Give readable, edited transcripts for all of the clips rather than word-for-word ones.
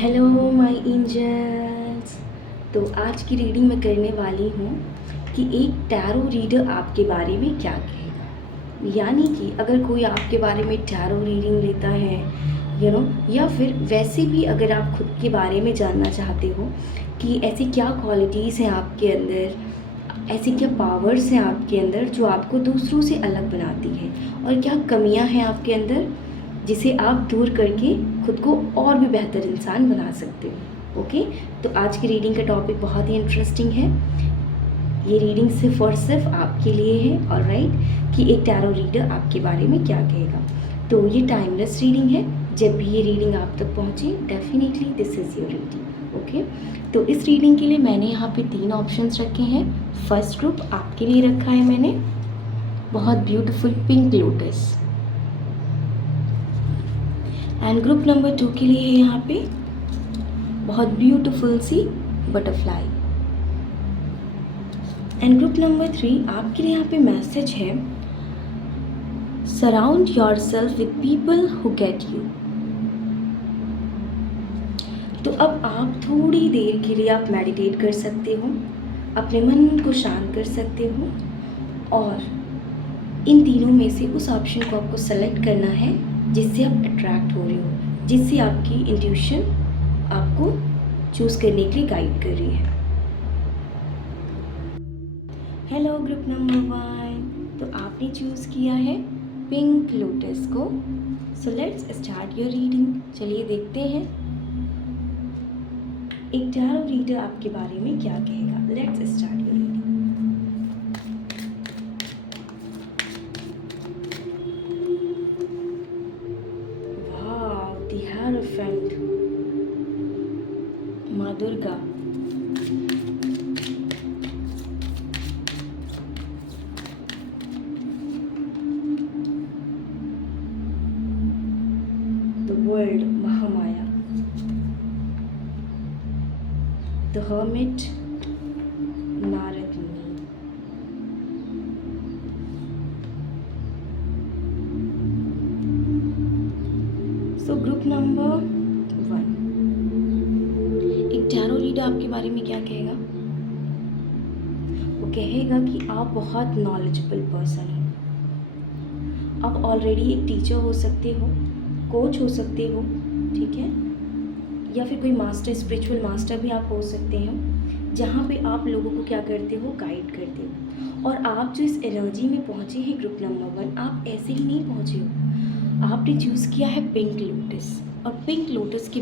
Hello my angels. तो आज की रीडिंग मैं करने वाली हूँ कि एक टैरो रीडर आपके बारे में क्या कहेगा। यानी कि अगर कोई आपके बारे में टैरो रीडिंग लेता है या फिर वैसे भी अगर आप खुद के बारे में जानना चाहते हो कि ऐसी क्या क्वालिटीज़ हैं आपके अंदर, ऐसी क्या पावर्स हैं आपके अंदर जो आपको दूसरों से अलग बनाती है, और क्या कमियां हैं आपके अंदर जिसे आप दूर करके खुद को और भी बेहतर इंसान बना सकते हो। ओके, तो आज की रीडिंग का टॉपिक बहुत ही इंटरेस्टिंग है। ये रीडिंग सिर्फ और सिर्फ आपके लिए है, ऑलराइट, कि एक टैरो रीडर आपके बारे में क्या कहेगा। तो ये टाइमलेस रीडिंग है। जब भी ये रीडिंग आप तक पहुँचे, definitely this is your reading. Okay, तो इस रीडिंग के लिए मैंने यहाँ पे 3 ऑप्शंस रखे हैं। फर्स्ट ग्रुप आपके लिए रखा है मैंने, बहुत beautiful pink lotus. And group number 2 के लिए है यहाँ पे बहुत beautiful C butterfly. And group number 3 आपके लिए यहाँ पे मैसेज है, surround your self with people who get you. तो अब आप थोड़ी देर के लिए आप मेडिटेट कर सकते हो, अपने मन को शांत कर सकते हो, और इन तीनों में से उस ऑप्शन को आपको सेलेक्ट करना है जिससे आप अट्रैक्ट हो रहे हो, जिससे आपकी इंट्यूशन आपको चूज़ करने के लिए गाइड कर रही है। हेलो ग्रुप नंबर 1, तो आपने चूज़ किया है पिंक लोटस को। So let's start your reading. चलिए देखते हैं एक टैरो रीडर आपके बारे में क्या कहेगा। Let's start your reading. Wow, the hierophant, माँ Durga. The world, Mahamaya. The hermit, Narad मुनि। सो ग्रुप नंबर 1, एक टैरो रीडर आपके बारे में क्या कहेगा। वो कहेगा कि आप बहुत नॉलेजेबल पर्सन हैं। आप ऑलरेडी एक टीचर हो सकते हो, कोच हो सकते हो, ठीक है, या फिर कोई मास्टर, स्पिरिचुअल मास्टर भी आप हो सकते हो, जहाँ पे आप लोगों को क्या करते हो, गाइड करते हो। और आप जो इस एनर्जी में पहुँचे हैं ग्रुप नंबर 1, आप ऐसे ही नहीं पहुँचे हो, आपने चूज़ किया है पिंक लोटस। और पिंक लोटस के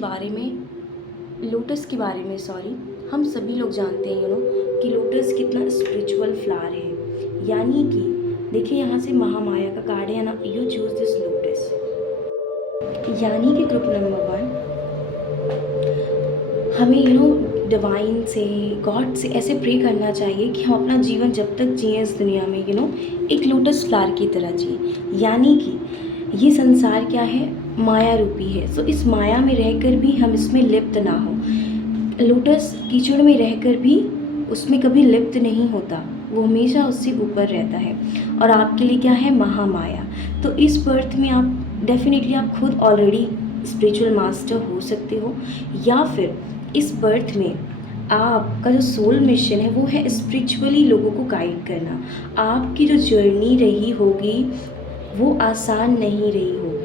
बारे में सॉरी, हम सभी लोग जानते हैं कि लोटस कितना स्पिरिचुअल फ्लावर है। यानी कि देखिए, यहाँ से महामाया का कार्ड है ना, यू चूज दिस लोटस। यानी कि ग्रुप नंबर 1, हमें डिवाइन से, गॉड से ऐसे प्रे करना चाहिए कि हम अपना जीवन जब तक जिए इस दुनिया में एक लोटस फ्लावर की तरह जिए। यानी कि ये संसार क्या है, माया रूपी है। सो इस माया में रहकर भी हम इसमें लिप्त ना हो। लोटस कीचड़ में रहकर भी उसमें कभी लिप्त नहीं होता, वो हमेशा उससे ऊपर रहता है। और आपके लिए क्या है, महामाया। तो इस बर्थ में आप डेफिनेटली आप खुद ऑलरेडी स्पिरिचुअल मास्टर हो सकते हो, या फिर इस बर्थ में आपका जो सोल मिशन है वो है स्पिरिचुअली लोगों को गाइड करना। आपकी जो जर्नी रही होगी वो आसान नहीं रही होगी।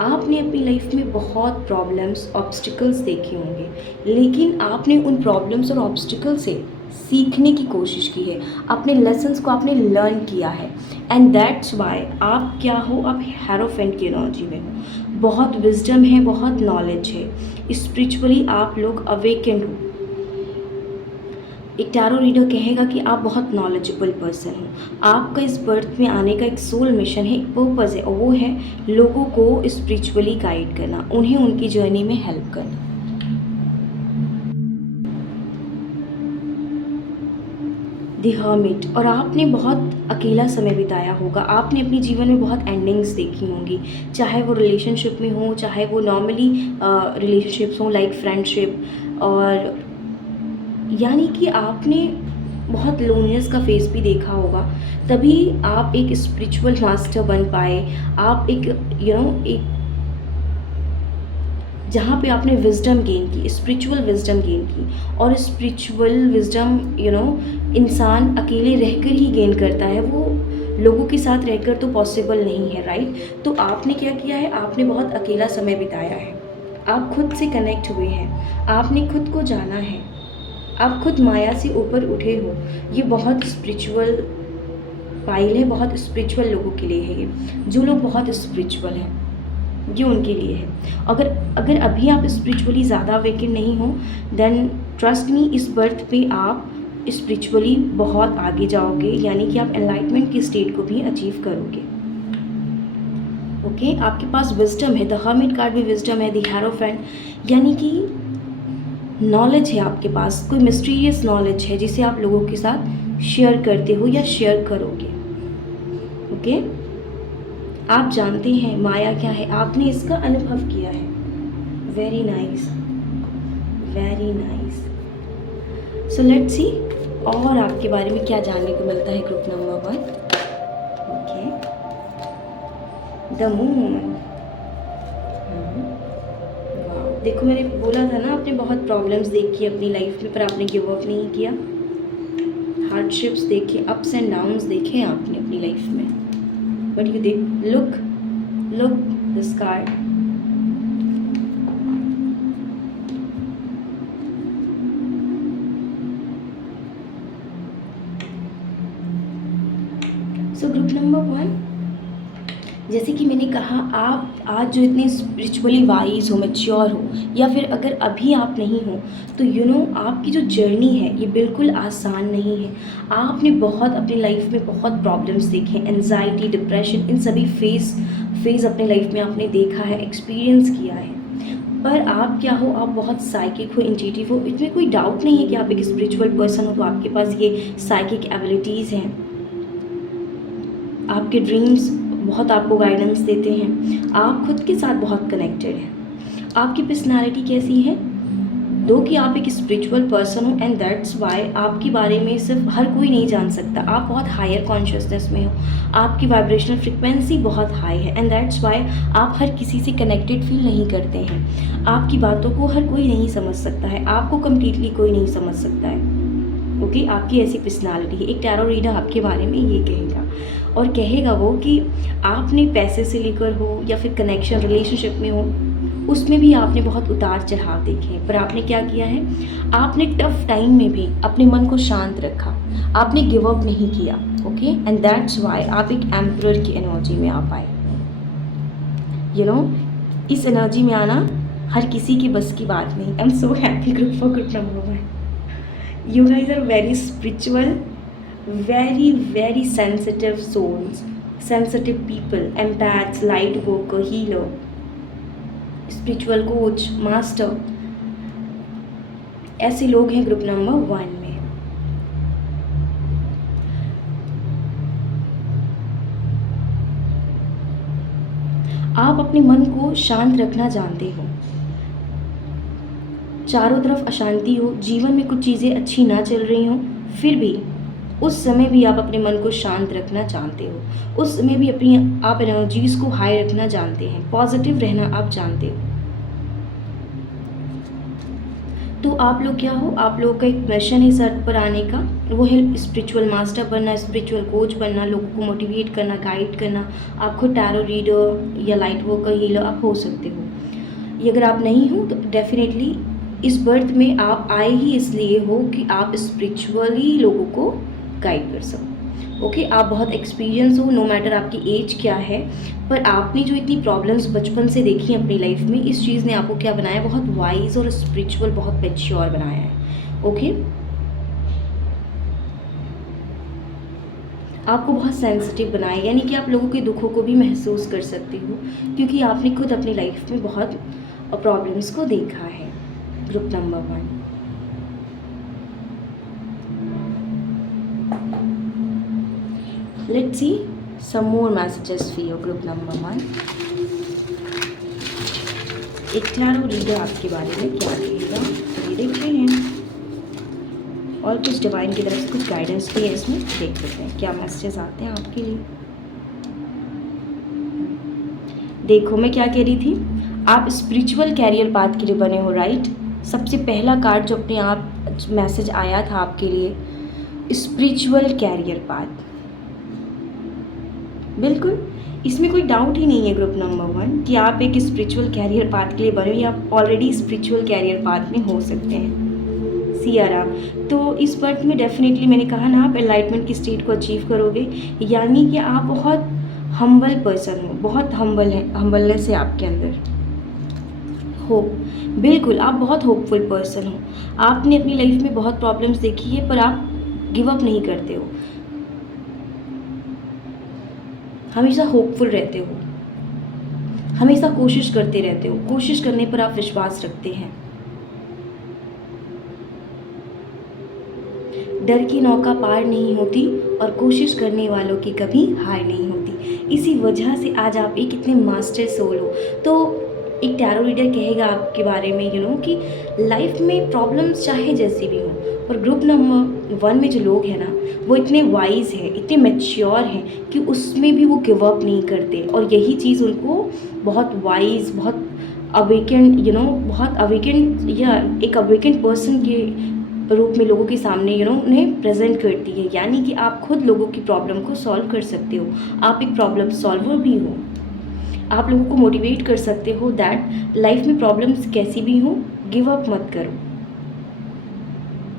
आपने अपनी लाइफ में बहुत प्रॉब्लम्स, ऑब्स्टिकल्स देखे होंगे, लेकिन आपने उन प्रॉब्लम्स और ऑब्स्टिकल से सीखने की कोशिश की है, अपने लेसन्स को आपने लर्न किया है। एंड दैट्स वाई आप क्या हो, आप हिएरोफेंट की एनर्जी में हो। बहुत विजडम है, बहुत नॉलेज है, स्पिरिचुअली आप लोग अवेकेंड हो। एक टैरो रीडर कहेगा कि आप बहुत नॉलेजेबल पर्सन हो। आपका इस बर्थ में आने का एक सोल मिशन है, एक पर्पस है, और वो है लोगों को स्पिरिचुअली गाइड करना, उन्हें उनकी जर्नी में हेल्प करना। द हर्मिट, और आपने बहुत अकेला समय बिताया होगा। आपने अपने जीवन में बहुत एंडिंग्स देखी होंगी, चाहे वो रिलेशनशिप में हो, चाहे वो नॉर्मली रिलेशनशिप्स हो लाइक फ्रेंडशिप। और यानी कि आपने बहुत लोनलीनेस का फेस भी देखा होगा, तभी आप एक स्पिरिचुअल मास्टर बन पाए। आप एक जहाँ पे आपने विज़डम गेन की, स्पिरिचुअल विज़डम गेन की। और स्पिरिचुअल विज़डम इंसान अकेले रहकर ही गेन करता है, वो लोगों के साथ रहकर तो पॉसिबल नहीं है, राइट? तो आपने क्या किया है, आपने बहुत अकेला समय बिताया है, आप खुद से कनेक्ट हुए हैं, आपने खुद को जाना है, आप खुद माया से ऊपर उठे हो। ये बहुत स्पिरिचुअल फाइल है, बहुत स्पिरिचुअल लोगों के लिए है ये। जो लोग बहुत स्पिरिचुअल हैं, ये उनके लिए है। अगर अगर अभी आप स्पिरिचुअली ज़्यादा अवेकन नहीं हो, देन ट्रस्ट मी, इस बर्थ पे आप स्पिरिचुअली बहुत आगे जाओगे, यानी कि आप एनलाइटमेंट की स्टेट को भी अचीव करोगे। ओके, आपके पास विजडम है, द हर्मिट कार्ड भी विजडम है, द हेरोफेंट, यानी कि नॉलेज है आपके पास, कोई मिस्टीरियस नॉलेज है जिसे आप लोगों के साथ शेयर करते हो या शेयर करोगे। ओके, आप जानते हैं माया क्या है, आपने इसका अनुभव किया है। Very nice, very nice. So let's see और आपके बारे में क्या जानने को मिलता है group number 1। Okay, the moon. देखो, मैंने बोला था ना, आपने बहुत प्रॉब्लम्स देखी अपनी लाइफ में, पर आपने गिव अप नहीं किया। हार्डशिप्स देखे, अप्स एंड डाउन्स देखे आपने अपनी लाइफ में, बट यू देख, look this card. So group number 1, जैसे कि मैंने कहा, आप आज जो इतने स्पिरिचुअली वाइज हो, मैच्योर हो, या फिर अगर अभी आप नहीं हो, तो आपकी जो जर्नी है ये बिल्कुल आसान नहीं है। आपने बहुत अपनी लाइफ में बहुत प्रॉब्लम्स देखे, एंजाइटी, डिप्रेशन, इन सभी फेज़ अपने लाइफ में आपने देखा है, एक्सपीरियंस किया है। पर आप क्या हो, आप बहुत साइकिक हो, इंट्यूटिव हो, इसमें कोई डाउट नहीं है कि आप एक स्पिरिचुअल पर्सन हो, तो आपके पास ये साइकिक एबिलिटीज़ हैं। आपके ड्रीम्स बहुत आपको गाइडेंस देते हैं, आप खुद के साथ बहुत कनेक्टेड हैं। आपकी पर्सनालिटी कैसी है, दो कि आप एक स्पिरिचुअल पर्सन हो, एंड दैट्स वाई आपके बारे में सिर्फ हर कोई नहीं जान सकता। आप बहुत हायर कॉन्शियसनेस में हो, आपकी वाइब्रेशनल फ्रिक्वेंसी बहुत हाई है, एंड दैट्स वाई आप हर किसी से कनेक्टेड फील नहीं करते हैं। आपकी बातों को हर कोई नहीं समझ सकता है, आपको कम्प्लीटली कोई नहीं समझ सकता है। ओके, आपकी ऐसी पर्सनालिटी है। एक टैरो रीडर आपके बारे में ये कहेगा, और कहेगा वो कि आपने पैसे से लेकर हो या फिर कनेक्शन रिलेशनशिप में हो, उसमें भी आपने बहुत उतार चढ़ाव देखे हैं, पर आपने क्या किया है, आपने टफ टाइम में भी अपने मन को शांत रखा, आपने गिव अप नहीं किया। ओके, एंड दैट्स वाई आप एक एम्परर की एनर्जी में आ पाए। इस एनर्जी में आना हर किसी की बस की बात नहीं। I am so happy group for group number 1। You guys are very spiritual, very sensitive souls, sensitive people, empaths, light worker, healer, spiritual coach, master, ऐसे लोग हैं ग्रुप नंबर 1 में। आप अपने मन को शांत रखना जानते हो, चारों तरफ अशांति हो, जीवन में कुछ चीज़ें अच्छी ना चल रही हों, फिर भी उस समय भी आप अपने मन को शांत रखना जानते हो, उस समय भी अपनी आप एनर्जीज़ को हाई रखना जानते हैं, पॉजिटिव रहना आप जानते हो। तो आप लोग क्या हो, आप लोग का एक मिशन है सर पर आने का, वो है स्पिरिचुअल मास्टर बनना, स्पिरिचुअल कोच बनना, लोगों को मोटिवेट करना, गाइड करना। आप खुद टैरो रीडर या लाइट वर्कर, हीलर आप हो सकते हो। ये अगर आप नहीं हो तो डेफिनेटली इस बर्थ में आप आए ही इसलिए हो कि आप स्पिरिचुअली लोगों को गाइड कर सको। ओके, आप बहुत एक्सपीरियंस हो, नो मैटर आपकी एज क्या है, पर आपने जो इतनी प्रॉब्लम्स बचपन से देखी हैं अपनी लाइफ में, इस चीज़ ने आपको क्या बनाया, बहुत वाइज और स्पिरिचुअल, बहुत मैच्योर बनाया है। ओके, आपको बहुत सेंसिटिव बनाया, यानी कि आप लोगों के दुखों को भी महसूस कर सकते हो, क्योंकि आपने खुद अपनी लाइफ में बहुत प्रॉब्लम्स को देखा है। Group number 1, let's see some more messages for you group number 1। एक टैरो रीडर आपके बारे में क्या कहेगा, ये देख रहे हैं, और कुछ डिवाइन की तरफ से कुछ गाइडेंस भी है इसमें, देख लेते हैं क्या मैसेजेस आते हैं आपके लिए। देखो, मैं क्या कह रही थी, आप स्पिरिचुअल कैरियर पाथ के लिए बने हो, राइट। सबसे पहला कार्ड जो अपने आप मैसेज आया था आपके लिए, स्पिरिचुअल कैरियर पाथ, बिल्कुल इसमें कोई डाउट ही नहीं है ग्रुप नंबर 1 कि आप एक स्पिरिचुअल कैरियर पाथ के लिए बने हो या आप ऑलरेडी स्पिरिचुअल कैरियर पाथ में हो सकते हैं। सियाराम। तो इस बर्थ में डेफिनेटली मैंने कहा ना, आप एनलाइटमेंट की स्टेट को अचीव करोगे, यानी कि आप बहुत हम्बल पर्सन हो, बहुत हम्बल है, हम्बलनेस है आपके अंदर, होप, बिल्कुल आप बहुत होपफुल पर्सन हो। आपने अपनी लाइफ में बहुत प्रॉब्लम्स देखी है पर आप गिव अप नहीं करते हो, हमेशा होपफुल रहते हो, हमेशा कोशिश करते रहते हो, कोशिश करने पर आप विश्वास रखते हैं। डर की नौका पार नहीं होती और कोशिश करने वालों की कभी हार नहीं होती। इसी वजह से आज आप एक इतने मास्टर सोल हो। तो एक टैरो रीडर कहेगा आपके बारे में कि लाइफ में प्रॉब्लम्स चाहे जैसी भी हो, पर ग्रुप नंबर 1 में जो लोग हैं ना, वो इतने वाइज हैं, इतने मैच्योर हैं कि उसमें भी वो गिव अप नहीं करते, और यही चीज़ उनको बहुत वाइज, बहुत अवेकेंड बहुत अवेकेंड या एक अवेकेंड पर्सन के रूप में लोगों के सामने उन्हें प्रेजेंट करती है। यानी कि आप खुद लोगों की प्रॉब्लम को सॉल्व कर सकते हो, आप एक प्रॉब्लम सॉल्वर भी हो। आप लोगों को मोटिवेट कर सकते हो दैट लाइफ में प्रॉब्लम्स कैसी भी हो, गिव अप मत करो,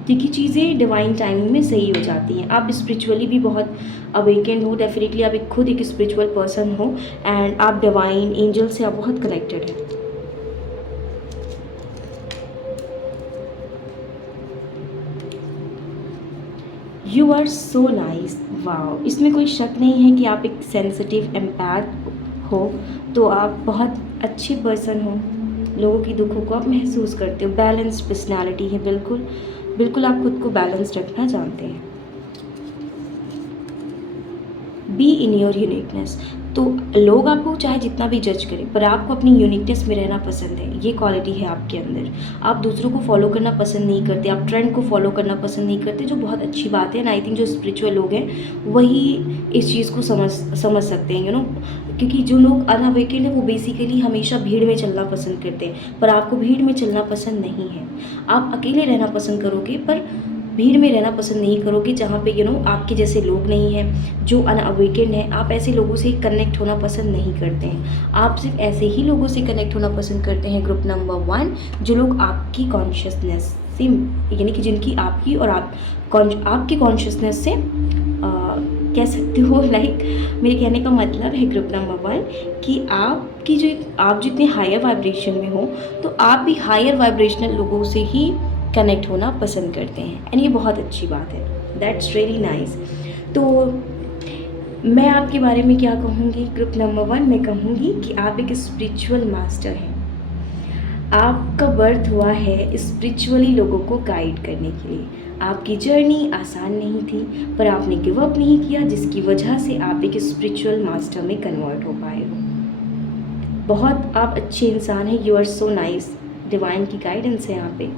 क्योंकि चीज़ें डिवाइन टाइमिंग में सही हो जाती हैं। आप स्पिरिचुअली भी बहुत अवेकेंड हो, डेफिनेटली आप एक खुद एक स्पिरिचुअल पर्सन हो, एंड आप डिवाइन एंजल से आप बहुत कनेक्टेड हैं। You are so nice, wow, इसमें कोई शक नहीं है कि आप एक सेंसिटिव एम्पैथ हो, तो आप बहुत अच्छे पर्सन हो, लोगों की दुखों को आप महसूस करते हो, बैलेंस्ड पर्सनालिटी है, बिल्कुल बिल्कुल आप खुद को बैलेंस्ड रखना जानते हैं। बी इन योर यूनिकनेस, तो लोग आपको चाहे जितना भी जज करें, पर आपको अपनी यूनिकनेस में रहना पसंद है, ये क्वालिटी है आपके अंदर। आप दूसरों को फॉलो करना पसंद नहीं करते, आप ट्रेंड को फॉलो करना पसंद नहीं करते, जो बहुत अच्छी बात है। एंड आई थिंक जो स्पिरिचुअल लोग हैं वही इस चीज़ को समझ सकते हैं, क्योंकि जो लोग अनअवेकेंड है वो बेसिकली हमेशा भीड़ में चलना पसंद करते हैं, पर आपको भीड़ में चलना पसंद नहीं है। आप अकेले रहना पसंद करोगे, पर भीड़ में रहना पसंद नहीं करोगे जहाँ पे आपके जैसे लोग नहीं हैं, जो अनअवेकेंड हैं। आप ऐसे लोगों से कनेक्ट होना पसंद नहीं करते हैं, आप सिर्फ ऐसे ही लोगों से कनेक्ट होना पसंद करते हैं ग्रुप नंबर 1, जो लोग आपकी कॉन्शियसनेस से, यानी कि जिनकी आपकी और आपकी कॉन्शियसनेस से कह सकते हो, लाइक मेरे कहने का मतलब है ग्रुप नंबर 1 कि आप जितने हायर वाइब्रेशन में हो, तो आप भी हायर वाइब्रेशनल लोगों से ही कनेक्ट होना पसंद करते हैं, एंड ये बहुत अच्छी बात है, दैट्स रियली नाइस। तो मैं आपके बारे में क्या कहूँगी ग्रुप नंबर 1, मैं कहूँगी कि आप एक स्पिरिचुअल मास्टर हैं। आपका बर्थ हुआ है स्पिरिचुअली लोगों को गाइड करने के लिए। आपकी जर्नी आसान नहीं थी, पर आपने गिव अप नहीं किया, जिसकी वजह से आप एक स्पिरिचुअल मास्टर में कन्वर्ट हो पाए हो। बहुत आप अच्छे इंसान हैं, you are so nice, divine की गाइडेंस है यहाँ पे।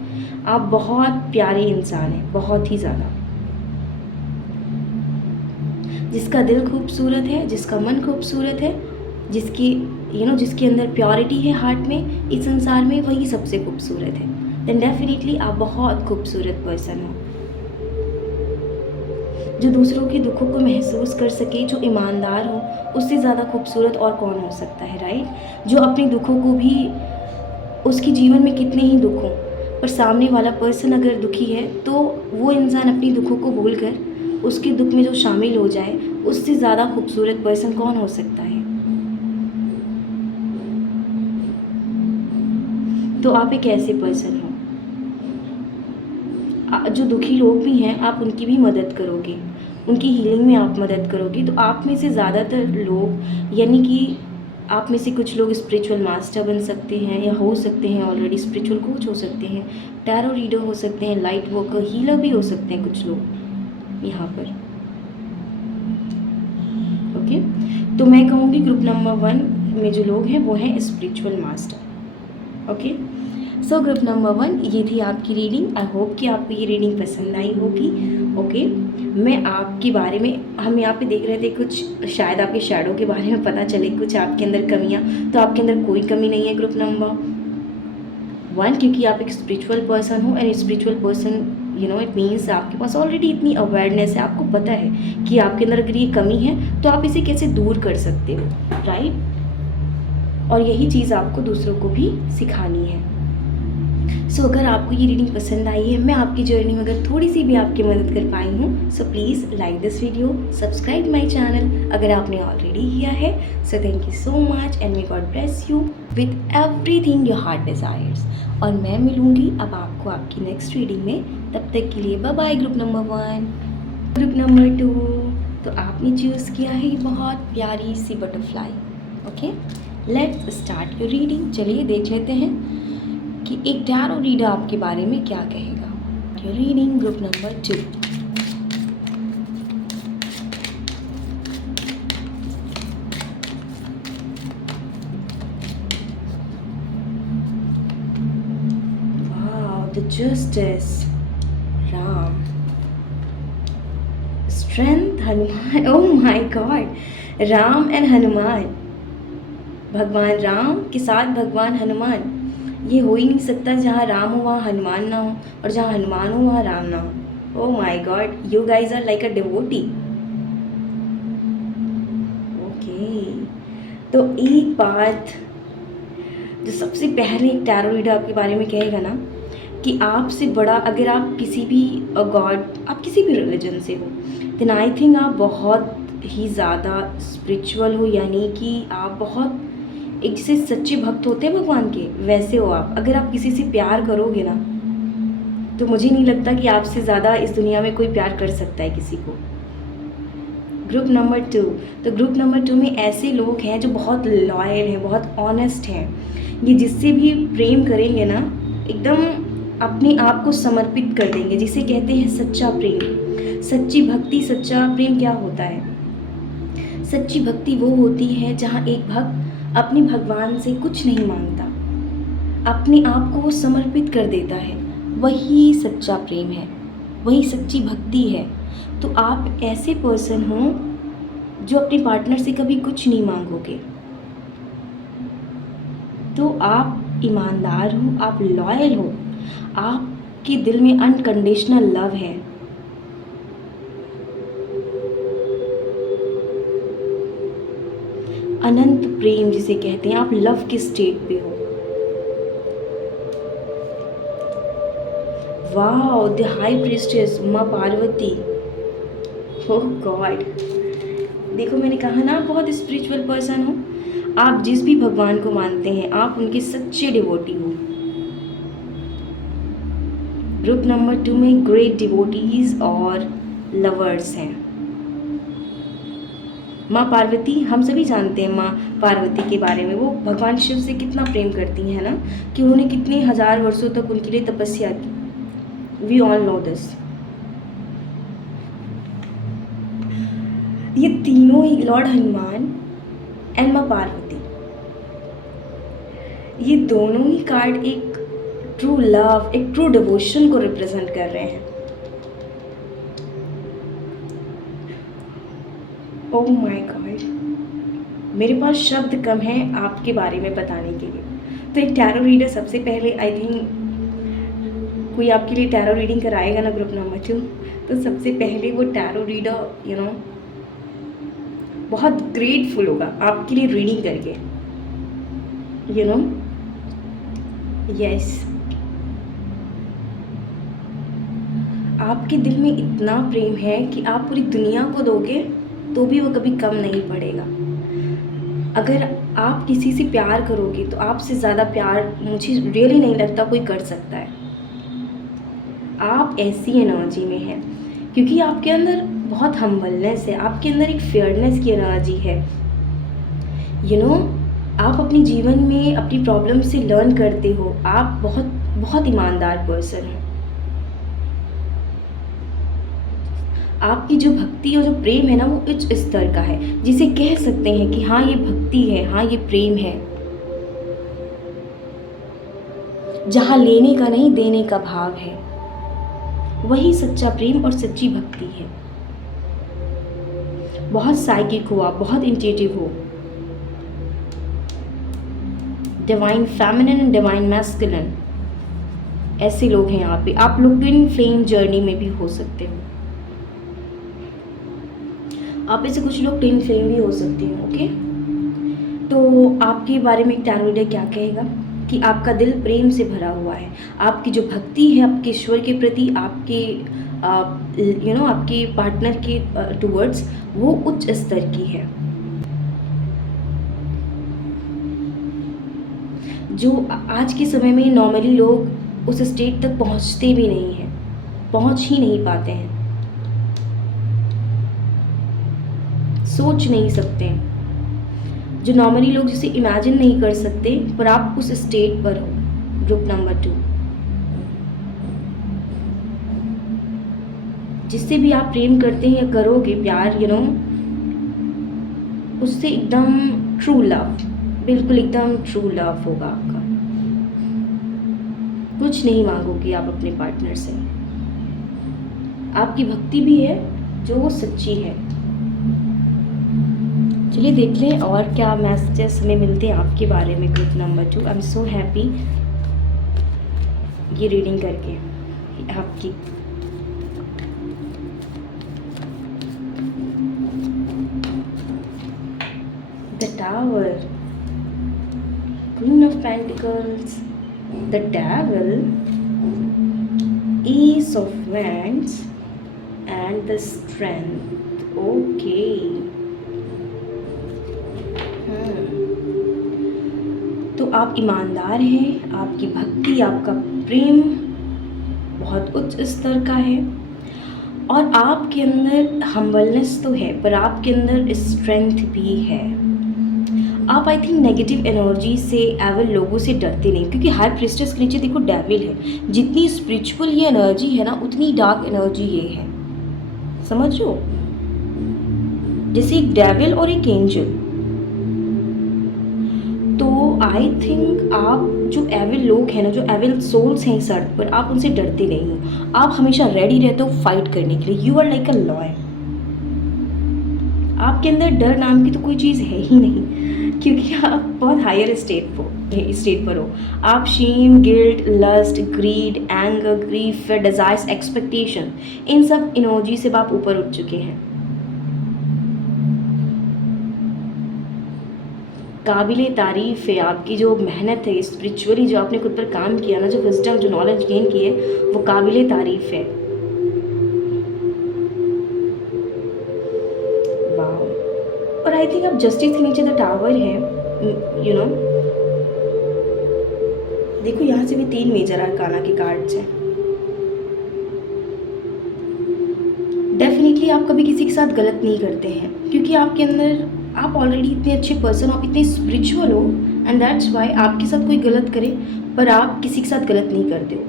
आप बहुत प्यारे इंसान हैं, बहुत ही ज़्यादा। जिसका दिल खूबसूरत है, जिसका मन खूबसूरत है, जिसके अंदर प्योरिटी है हार्ट में, इस संसार में, वही सबसे खूबसूरत है। देन डेफिनेटली आप बहुत खूबसूरत पर्सन हो, जो दूसरों के दुखों को महसूस कर सके, जो ईमानदार हो, उससे ज़्यादा खूबसूरत और कौन हो सकता है, राइट। जो अपने दुखों को भी, उसके जीवन में कितने ही दुख हों, पर सामने वाला पर्सन अगर दुखी है तो वो इंसान अपनी दुखों को भूलकर उसके दुख में जो शामिल हो जाए, उससे ज़्यादा खूबसूरत पर्सन कौन हो सकता है। तो आप एक ऐसे पर्सन हो, जो दुखी लोग भी हैं आप उनकी भी मदद करोगे, उनकी हीलिंग में आप मदद करोगे। तो आप में से ज़्यादातर लोग, यानी कि आप में से कुछ लोग स्पिरिचुअल मास्टर बन सकते हैं, या हो सकते हैं ऑलरेडी स्पिरिचुअल कोच हो सकते हैं, टैरो रीडर हो सकते हैं, लाइट वर्कर, हीलर भी हो सकते हैं कुछ लोग यहाँ पर। ओके, तो मैं कहूँगी ग्रुप नंबर 1 में जो लोग हैं वो हैं spiritual master. Okay, so group number 1 ये थी आपकी रीडिंग। आई होप कि आपको ये रीडिंग पसंद आई होगी, ओके। मैं आपके बारे में, हम यहाँ पे देख रहे थे कुछ, शायद आपके शैडो के बारे में पता चले कुछ आपके अंदर कमियाँ, तो आपके अंदर कोई कमी नहीं है ग्रुप नंबर 1, क्योंकि आप एक स्पिरिचुअल पर्सन हो। And spiritual person it means आपके पास ऑलरेडी इतनी अवेयरनेस है, आपको पता है कि आपके अंदर अगर ये कमी है तो आप इसे कैसे दूर कर सकते हो, राइट। और यही चीज़ आपको दूसरों को भी सिखानी है। सो अगर आपको ये रीडिंग पसंद आई है, मैं आपकी जर्नी में अगर थोड़ी सी भी आपकी मदद कर पाई हूँ, so please like this video, subscribe my channel अगर आपने ऑलरेडी किया है। So thank you so much and may God bless you with everything your heart desires. और मैं मिलूँगी अब आपको आपकी नेक्स्ट रीडिंग में। तब तक के लिए bye bye group number 1। Group number 2, तो आपने चूज़ किया है बहुत प्यारी सी butterfly. Okay, let's start your reading. चलिए देख लेते हैं कि एक टैरो रीडर आपके बारे में क्या कहेगा। Your reading group number 2। Wow, the justice, Ram, strength, Hanuman. Oh my God, Ram and Hanuman. भगवान राम के साथ भगवान हनुमान, ये हो ही नहीं सकता। जहाँ राम हो वहाँ हनुमान ना हो, और जहाँ हनुमान हो वहाँ राम ना हो। Oh my god, you guys are like a devotee. Okay, तो एक बात जो सबसे पहले एक टैरो रीडर आपके बारे में कहेगा ना, कि आपसे बड़ा, अगर आप किसी भी गॉड, आप किसी भी रिलीजन से हो, देन आई थिंक आप बहुत ही ज़्यादा स्पिरिचुअल हो, यानी कि आप बहुत एक जैसे सच्चे भक्त होते हैं भगवान के, वैसे हो आप। अगर आप किसी से प्यार करोगे ना, तो मुझे नहीं लगता कि आपसे ज़्यादा इस दुनिया में कोई प्यार कर सकता है किसी को। ग्रुप नंबर 2, तो ग्रुप नंबर 2 में ऐसे लोग हैं जो बहुत लॉयल हैं, बहुत ऑनेस्ट हैं। ये जिससे भी प्रेम करेंगे ना, एकदम अपने आप को समर्पित कर देंगे, जिसे कहते हैं सच्चा प्रेम, सच्ची भक्ति। सच्चा प्रेम क्या होता है? सच्ची भक्ति वो होती है जहाँ एक भक्त अपने भगवान से कुछ नहीं मांगता, अपने आप को वो समर्पित कर देता है। वही सच्चा प्रेम है, वही सच्ची भक्ति है। तो आप ऐसे पर्सन हो जो अपने पार्टनर से कभी कुछ नहीं मांगोगे। तो आप ईमानदार हो, आप लॉयल हो, आपके दिल में अनकंडीशनल लव है। अनंत प्रेम जिसे कहते हैं, आप लव के स्टेट पे हो। वाओ, द हाई प्रीस्टेस, माँ पार्वती। ओह गॉड, देखो मैंने कहा ना, आप बहुत स्पिरिचुअल पर्सन हो। आप जिस भी भगवान को मानते हैं, आप उनके सच्चे डिवोटी हो। ग्रुप नंबर 2 में ग्रेट डिवोटीज और लवर्स हैं। माँ पार्वती, हम सभी जानते हैं माँ पार्वती के बारे में। वो भगवान शिव से कितना प्रेम करती हैं ना, कि उन्होंने कितने हजार वर्षों तक उनके लिए तपस्या की। We all know this. ये तीनों ही, लॉर्ड हनुमान एंड माँ पार्वती, ये दोनों ही कार्ड एक ट्रू लव, एक ट्रू डिवोशन को रिप्रेजेंट कर रहे हैं। ओह माय गॉड, मेरे पास शब्द कम है आपके बारे में बताने के लिए। तो एक टैरो रीडर सबसे पहले, आई थिंक कोई आपके लिए टैरो रीडिंग कराएगा ना ग्रुप नंबर 2, तो सबसे पहले वो टैरो रीडर बहुत ग्रेटफुल होगा आपके लिए रीडिंग करके। यस, आपके दिल में इतना प्रेम है कि आप पूरी दुनिया को दोगे तो भी वो कभी कम नहीं पड़ेगा। अगर आप किसी से प्यार करोगे तो आपसे ज़्यादा प्यार मुझे रियली नहीं लगता कोई कर सकता है। आप ऐसी एनर्जी में हैं क्योंकि आपके अंदर बहुत हम्बलनेस है, आपके अंदर एक फेयरनेस की एनर्जी है। आप अपने जीवन में अपनी प्रॉब्लम से लर्न करते हो। आप बहुत बहुत ईमानदार पर्सन हैं। आपकी जो भक्ति और जो प्रेम है ना, वो उच्च स्तर का है, जिसे कह सकते हैं कि हाँ ये भक्ति है, हाँ ये प्रेम है, जहाँ लेने का नहीं देने का भाव है। वही सच्चा प्रेम और सच्ची भक्ति है। बहुत साइकिक हो आप, बहुत इंट्यूटिव हो, divine feminine and divine masculine, ऐसे लोग हैं यहाँ पे। आप लोग ट्विन फ्लेम जर्नी में भी हो सकते हो। आप में से कुछ लोग ट्विन फ्लेम भी हो सकते हो। ओके, तो आपके बारे में टैरो रीडर क्या कहेगा कि आपका दिल प्रेम से भरा हुआ है। आपकी जो भक्ति है आपके ईश्वर के प्रति, आपके आपके पार्टनर के टुवर्ड्स, वो उच्च स्तर की है। जो आज के समय में नॉर्मली लोग उस स्टेट तक पहुंचते भी नहीं हैं, पहुंच ही नहीं पाते हैं, सोच नहीं सकते, जो नॉर्मली लोग जिसे इमेजिन नहीं कर सकते, पर आप उस स्टेट पर हो। ग्रुप नंबर 2, जिससे भी आप प्रेम करते हैं या करोगे प्यार, उससे एकदम ट्रू लव, बिल्कुल एकदम ट्रू लव होगा आपका। कुछ नहीं मांगोगे आप अपने पार्टनर से। आपकी भक्ति भी है जो सच्ची है। चलिए देख लें और क्या मैसेजेस हमें मिलते हैं आपके बारे में। Group number 2, I am so happy ये रीडिंग करके आपकी। The tower, Queen of Pentacles, the Devil, Ace of Wands and the Strength. Okay. तो आप ईमानदार हैं, आपकी भक्ति, आपका प्रेम बहुत उच्च स्तर का है, और आपके अंदर हम्बलनेस तो है, पर आपके अंदर स्ट्रेंथ भी है। आप आई थिंक नेगेटिव एनर्जी से, एविल लोगों से डरते नहीं, क्योंकि हाई प्रिस्टेस के नीचे देखो डेविल है। जितनी स्पिरिचुअल ये एनर्जी है ना, उतनी डार्क एनर्जी ये है, समझ लो, जैसे एक डेविल और एक एंजल। तो आई थिंक आप जो एविल लोग हैं ना, जो एविल सोल्स हैं इस अर्थ पर, आप उनसे डरते नहीं हो। आप हमेशा रेडी रहते हो फाइट करने के लिए। You are like a lawyer. आपके अंदर डर नाम की तो कोई चीज़ है ही नहीं, क्योंकि आप बहुत हायर स्टेट पर हो। आप shame, guilt, lust, greed, anger, grief, desires, expectation, इन सब एनर्जी से आप ऊपर उठ चुके हैं। काबिले तारीफ है आपकी जो मेहनत है, स्पिरिचुअली जो आपने खुद पर काम किया ना, जो विजडम, जो नॉलेज गेन की है, वो काबिले तारीफ है। और आई थिंक अब जस्टिस के नीचे द टावर है, देखो यहाँ से भी 3 मेजर अरकाना के कार्ड्स हैं। डेफिनेटली आप कभी किसी के साथ गलत नहीं करते हैं, क्योंकि आपके अंदर, आप ऑलरेडी इतने अच्छे पर्सन हो, आप इतने स्पिरिचुअल हो, एंड दैट्स वाई आपके साथ कोई गलत करे पर आप किसी के साथ गलत नहीं करते हो।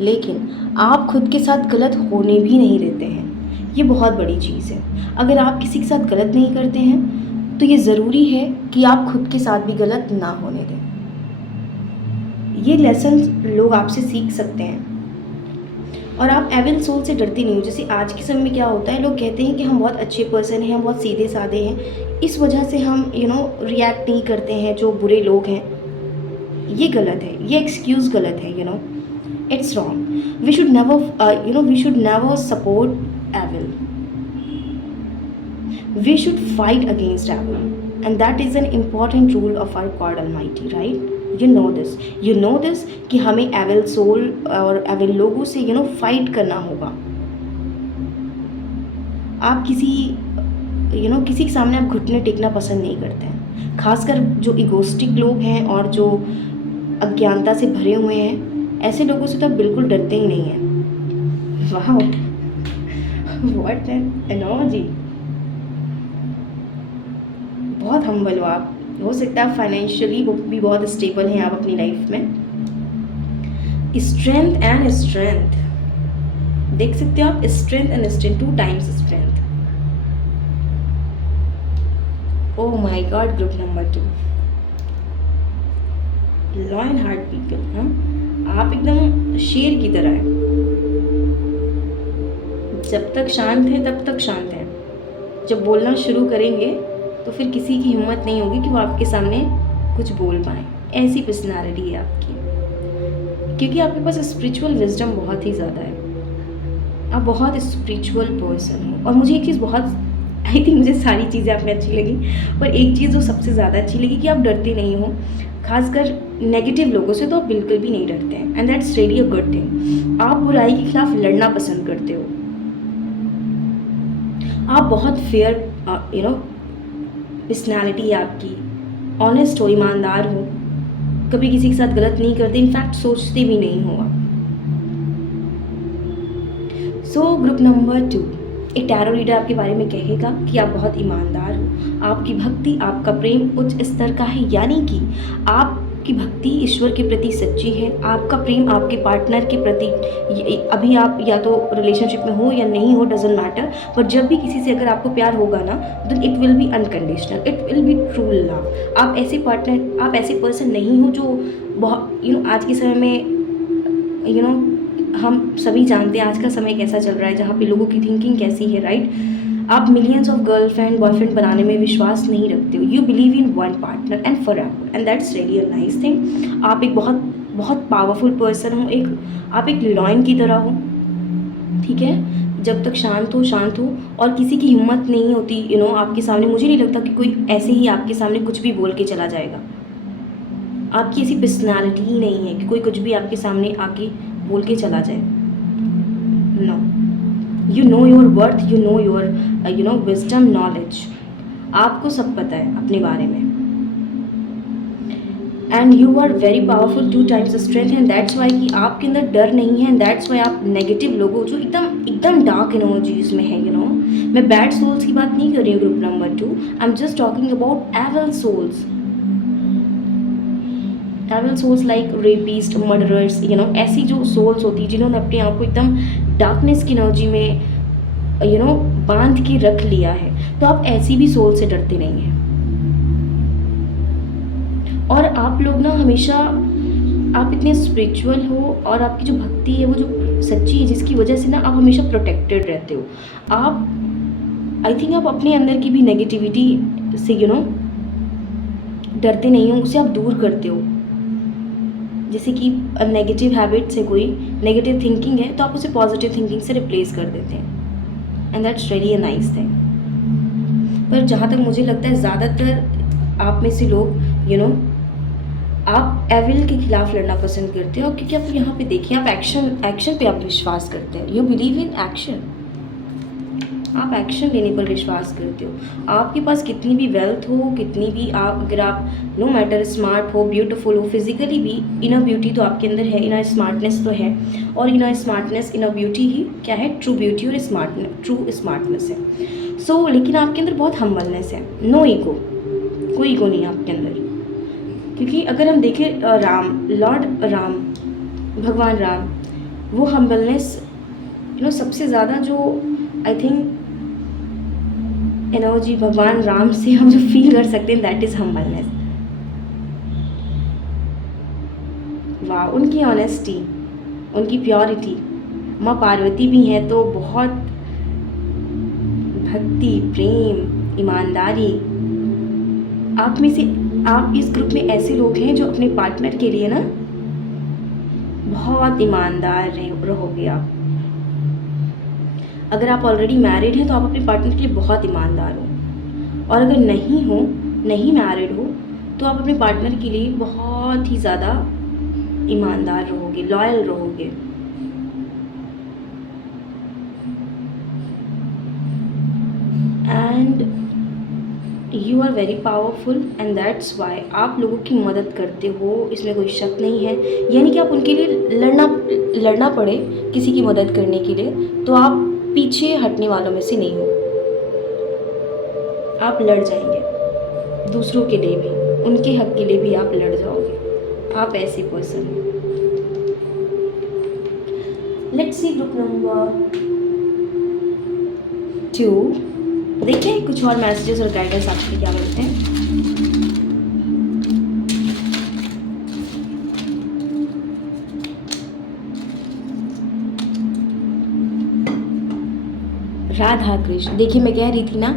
लेकिन आप खुद के साथ गलत होने भी नहीं देते हैं। ये बहुत बड़ी चीज़ है। अगर आप किसी के साथ गलत नहीं करते हैं तो ये ज़रूरी है कि आप खुद के साथ भी गलत ना होने दें। ये लेसन लोग आपसे सीख सकते हैं, और आप एविल सोल से डरते नहीं हो। जैसे आज के समय में क्या होता है, लोग कहते हैं कि हम बहुत अच्छे पर्सन हैं, हम बहुत सीधे साधे हैं, इस वजह से हम रिएक्ट नहीं करते हैं जो बुरे लोग हैं। ये गलत है, ये एक्सक्यूज़ गलत है, it's wrong. We should never support evil. We should fight against evil, and that is an important rule of our God Almighty, right? You know this कि हमें evil soul और evil लोगों से fight करना होगा। आप किसी के सामने आप घुटने टेकना पसंद नहीं करते हैं, खासकर जो इगोस्टिक लोग हैं और जो अज्ञानता से भरे हुए हैं, ऐसे लोगों से तो आप बिल्कुल डरते ही नहीं हैं। वाह, व्हाट एन एनर्जी। बहुत हम्बल हो आप। हो सकता है फाइनेंशियली भी बहुत स्टेबल हैं आप अपनी लाइफ में। स्ट्रेंथ एंड स्ट्रेंथ देख सकते हो आप, strength and strength, 2 times strength. Oh my God, group number 2, lion heart people. आप एकदम शेर की तरह है। जब तक शांत हैं तब तक शांत हैं, जब बोलना शुरू करेंगे तो फिर किसी की हिम्मत नहीं होगी कि वो आपके सामने कुछ बोल पाएँ। ऐसी पर्सनैलिटी है आपकी, क्योंकि आपके पास स्पिरिचुअल विज़डम बहुत ही ज़्यादा है। आप बहुत स्पिरिचुअल पर्सन हो। और मुझे एक चीज़ बहुत, आई थिंक मुझे सारी चीज़ें आप में अच्छी लगी, पर एक चीज़ जो सबसे ज़्यादा अच्छी लगी कि आप डरते नहीं हो, खासकर नेगेटिव लोगों से तो आप बिल्कुल भी नहीं डरते हैं, and that's really a good thing. आप बुराई के खिलाफ लड़ना पसंद करते हो। आप बहुत फेयर पर्सनैलिटी है आपकी, ऑनेस्ट हो, ईमानदार हो, कभी किसी के साथ गलत नहीं करते, इनफैक्ट सोचते भी नहीं हो आप। सो ग्रुप नंबर 2, एक टैरो रीडर आपके बारे में कहेगा कि आप बहुत ईमानदार हो, आपकी भक्ति, आपका प्रेम उच्च स्तर का है, यानी कि आपकी भक्ति ईश्वर के प्रति सच्ची है, आपका प्रेम आपके पार्टनर के प्रति, अभी आप या तो रिलेशनशिप में हो या नहीं हो, डजेंट मैटर, पर जब भी किसी से अगर आपको प्यार होगा ना, then it will be unconditional, it will be true love. आप ऐसे पार्टनर, आप ऐसे पर्सन नहीं हो जो बहुत आज के समय में हम सभी जानते हैं आज का समय कैसा चल रहा है, जहाँ पे लोगों की थिंकिंग कैसी है, राइट। आप मिलियंस ऑफ गर्लफ्रेंड बॉयफ्रेंड बनाने में विश्वास नहीं रखते हो। You believe in one partner and for ever, and that's really a nice thing. आप एक बहुत बहुत पावरफुल पर्सन हो, आप एक लॉयन की तरह हो, ठीक है। जब तक शांत हो और किसी की हिम्मत नहीं होती आपके सामने, मुझे नहीं लगता कि कोई ऐसे ही आपके सामने कुछ भी बोल के चला जाएगा। आपकी ऐसी पर्सनालिटी ही नहीं है कि कोई कुछ भी आपके सामने आके बोल के चला जाए। No, you know your worth, you know your wisdom, knowledge. आपको सब पता है अपने बारे में, and you are very powerful, 2 times strength, and that's why कि आपके अंदर डर नहीं है, एंड दैट्स वाई आप नेगेटिव लोगों जो एकदम डार्क एनर्जीज में है, मैं बैड सोल्स की बात नहीं कर रही हूँ group number 2, I am just talking about evil souls. Evil souls like rapist, murderers, ऐसी जो सोल्स होती है जिन्होंने अपने आप को एकदम डार्कनेस की एनर्जी में बांध के रख लिया है, तो आप ऐसी भी सोल से डरते नहीं हैं। और आप लोग ना हमेशा, आप इतने स्पिरिचुअल हो और आपकी जो भक्ति है वो जो सच्ची है, जिसकी वजह से ना आप हमेशा प्रोटेक्टेड रहते हो। आप, आई थिंक आप अपने अंदर की भी नेगेटिविटी से डरते नहीं हो, उसे आप दूर करते हो। जैसे कि नेगेटिव हैबिट्स है, कोई नेगेटिव थिंकिंग है, तो आप उसे पॉजिटिव थिंकिंग से रिप्लेस कर देते हैं, and that's really a nice thing. पर जहाँ तक मुझे लगता है ज़्यादातर आप में से लोग आप एविल के खिलाफ लड़ना पसंद करते हो, क्योंकि आप यहाँ पे देखिए, आप एक्शन पे आप विश्वास करते हैं। यू बिलीव इन एक्शन, आप एक्शन लेने पर विश्वास करते हो। आपके पास कितनी भी वेल्थ हो, कितनी भी अगर आप नो मैटर स्मार्ट हो, ब्यूटीफुल हो, फिजिकली भी, इनर ब्यूटी तो आपके अंदर है, इनर स्मार्टनेस तो है, और इनर स्मार्टनेस, इनर ब्यूटी ही क्या है, ट्रू ब्यूटी और ट्रू स्मार्टनेस है। सो लेकिन आपके अंदर बहुत हम्बलनेस है, नो ईगो, कोई ईगो नहीं है आपके अंदर। क्योंकि अगर हम देखें लॉर्ड राम, भगवान राम, वो हम्बलनेस सबसे ज़्यादा जो आई थिंक एनर्जी भगवान राम से हम जो फील कर सकते हैं, दैट इज़ हम्बलनेस। वाह, उनकी ऑनेस्टी, उनकी प्योरिटी। माँ पार्वती भी हैं तो बहुत भक्ति, प्रेम, ईमानदारी। आप में से, आप इस ग्रुप में ऐसे लोग हैं जो अपने पार्टनर के लिए ना बहुत ईमानदार रहोगे आप। अगर आप ऑलरेडी मैरिड हैं तो आप अपने पार्टनर के लिए बहुत ईमानदार हो, और अगर नहीं मैरिड हो तो आप अपने पार्टनर के लिए बहुत ही ज़्यादा ईमानदार रहोगे, लॉयल रहोगे। And you are very powerful, and that's why आप लोगों की मदद करते हो, इसमें कोई शक नहीं है। यानी कि आप उनके लिए लड़ना पड़े किसी की मदद करने के लिए, तो आप पीछे हटने वालों में से नहीं हो, आप लड़ जाएंगे दूसरों के लिए भी, उनके हक के लिए भी आप लड़ जाओगे। आप ऐसे पर्सन हो। लेट्स सी ग्रुप नंबर 2, देखिए कुछ और मैसेजेस और गाइडेंस आपके क्या मिलते हैं। राधा कृष्ण। देखिए मैं कह रही थी ना,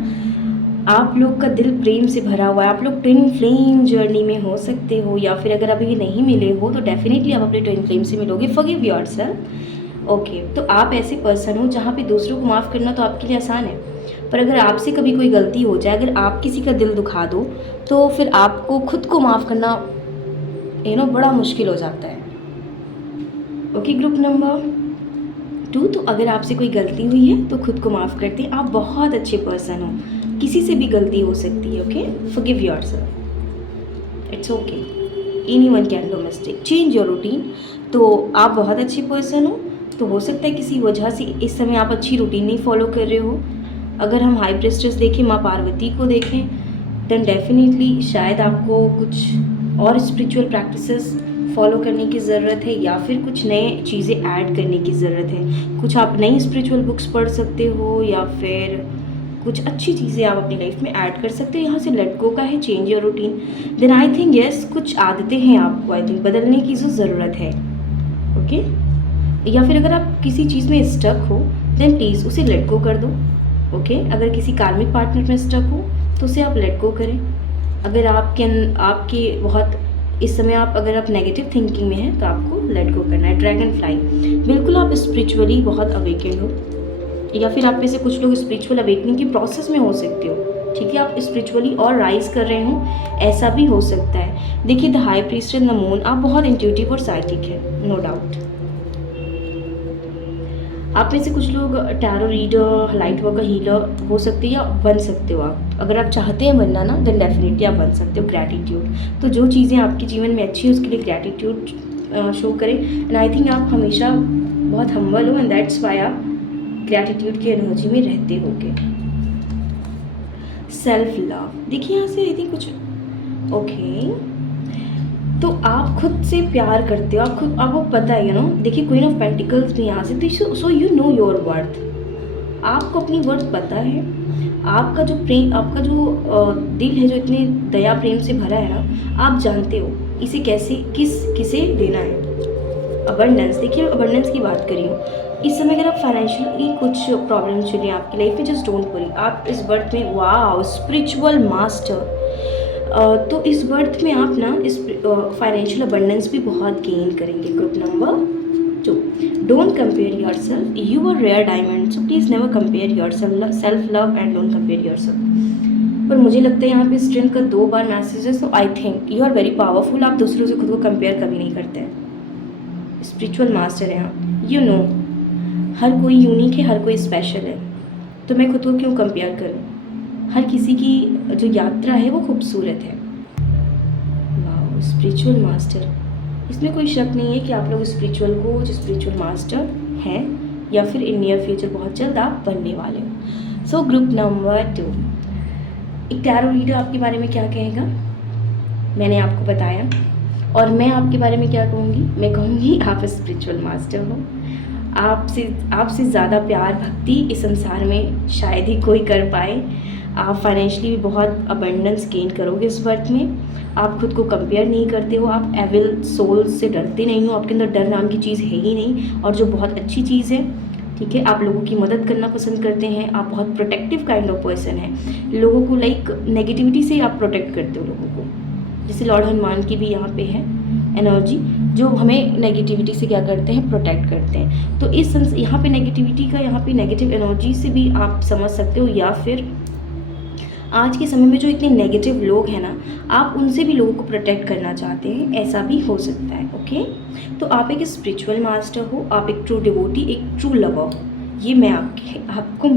आप लोग का दिल प्रेम से भरा हुआ है, आप लोग ट्विन फ्लेम जर्नी में हो सकते हो, या फिर अगर अभी नहीं मिले हो तो डेफिनेटली आप अपने ट्विन फ्लेम से मिलोगे। Forgive yourself. ओके, तो आप ऐसे पर्सन हो जहाँ पे दूसरों को माफ़ करना तो आपके लिए आसान है, पर अगर आपसे कभी कोई गलती हो जाए, अगर आप किसी का दिल दुखा दो, तो फिर आपको खुद को माफ़ करना बड़ा मुश्किल हो जाता है। ओके, ग्रुप नंबर 2, तो अगर आपसे कोई गलती हुई है तो खुद को माफ़ करते हैं। आप बहुत अच्छे पर्सन हो, किसी से भी गलती हो सकती है। Okay, forgive yourself, it's okay, anyone can do mistake, change your routine. तो आप बहुत अच्छे पर्सन हो, तो हो सकता है किसी वजह से इस समय आप अच्छी रूटीन नहीं फॉलो कर रहे हो। अगर हम हाई प्रेस्टेस देखें, माँ पार्वती को देखें, देन डेफिनेटली शायद आपको कुछ और स्पिरिचुअल प्रैक्टिसेस फॉलो करने की ज़रूरत है, या फिर कुछ नए चीज़ें ऐड करने की ज़रूरत है। कुछ आप नई स्पिरिचुअल बुक्स पढ़ सकते हो, या फिर कुछ अच्छी चीज़ें आप अपनी लाइफ में ऐड कर सकते हो। यहाँ से लेट गो का है, change your routine. Then I think yes, कुछ आदतें हैं आपको आई थिंक बदलने की जो ज़रूरत है। ओके, या फिर अगर आप किसी चीज़ में स्टक हो, देन प्लीज़ उसे लेट गो कर दो। ओके, अगर किसी कार्मिक पार्टनर में स्टक हो तो उसे आप लेट गो करें। अगर आपके बहुत इस समय अगर आप नेगेटिव थिंकिंग में हैं तो आपको लेट गो करना है। ड्रैगन फ्लाई, बिल्कुल आप स्पिरिचुअली बहुत अवेकेंड हो, या फिर आप में से कुछ लोग स्पिरिचुअल अवेकनिंग की प्रोसेस में हो सकते हो। ठीक है, आप स्पिरिचुअली और राइज कर रहे हो, ऐसा भी हो सकता है। देखिए the high priest and the moon, आप बहुत इंट्यूटिव और साइकिक है, नो डाउट। आप में से कुछ लोग tarot reader, light worker, healer हो सकते हैं या बन सकते हो। आप अगर आप चाहते हैं बनना ना, देन डेफिनेटली आप बन सकते हो। ग्रैटिट्यूड, तो जो चीज़ें आपके जीवन में अच्छी है उसके लिए ग्रैटिट्यूड शो करें। एंड आई थिंक आप हमेशा बहुत हम्बल हो, एंड दैट्स वाई आप ग्रैटिट्यूड की एनर्जी में रहते होगे। सेल्फ लव, देखिए यहाँ से आई थिंक कुछ ओके, तो आप खुद से प्यार करते हो, आपको पता है देखिए क्वीन ऑफ पेंटिकल्स भी यहाँ से, तो so you know your worth. आपको अपनी वर्थ पता है। आपका जो प्रेम, आपका जो दिल है जो इतने दया प्रेम से भरा है ना, आप जानते हो इसे किसे देना है। अबंडेंस, देखिए अबंडेंस की बात करी हूँ। इस समय अगर आप फाइनेंशियली कुछ प्रॉब्लम्स चल रही हैं आपकी लाइफ में, जस्ट डोंट वरी। आप इस बर्थ में वाओ स्पिरिचुअल मास्टर, तो इस बर्थ में आप ना इस फाइनेंशियल अबंडेंस भी बहुत गेन करेंगे। Group number 2, don't compare yourself, you are rare diamond, so please never compare yourself love and don't compare yourself. पर मुझे लगता है यहाँ पे स्ट्रेंथ का 2 बार मैसेज है, so I think you are very powerful. आप दूसरों से खुद को कंपेयर कभी नहीं करते हैं, स्पिरिचुअल मास्टर है आप, यू नो हर कोई यूनिक है, हर कोई स्पेशल है, तो मैं खुद को क्यों कंपेयर करूँ। हर किसी की जो यात्रा है वो खूबसूरत है। वाह, स्पिरिचुअल मास्टर, इसमें कोई शक नहीं है कि आप लोग स्पिरिचुअल कोच, स्पिरिचुअल मास्टर हैं, या फिर इन नियर फ्यूचर बहुत जल्द आप बनने वाले हो। सो ग्रुप नंबर 2, एक टैरो रीडर आपके बारे में क्या कहेगा, मैंने आपको बताया। और मैं आपके बारे में क्या कहूँगी, मैं कहूँगी आप स्पिरिचुअल मास्टर हो। आपसे ज़्यादा प्यार भक्ति इस संसार में शायद ही कोई कर पाए। आप फाइनेंशियली भी बहुत अबंडेंस गेन करोगे इस बर्थ में। आप खुद को कंपेयर नहीं करते हो, आप एविल सोल से डरते नहीं हो, आपके अंदर डर नाम की चीज़ है ही नहीं, और जो बहुत अच्छी चीज़ है। ठीक है, आप लोगों की मदद करना पसंद करते हैं, आप बहुत प्रोटेक्टिव काइंड ऑफ पर्सन हैं। लोगों को नेगेटिविटी से आप प्रोटेक्ट करते हो लोगों को, जैसे लॉर्ड हनुमान की भी यहाँ पे है एनर्जी, जो हमें नेगेटिविटी से क्या करते हैं, प्रोटेक्ट करते हैं। तो यहाँ पे नेगेटिविटी का, यहाँ पे नेगेटिव एनर्जी से भी आप समझ सकते हो, या फिर आज के समय में जो इतने नेगेटिव लोग हैं ना, आप उनसे भी लोगों को प्रोटेक्ट करना चाहते हैं, ऐसा भी हो सकता है। ओके, तो आप एक स्पिरिचुअल मास्टर हो, आप एक ट्रू डिवोटी, एक ट्रू लवर हो। ये मैं आपको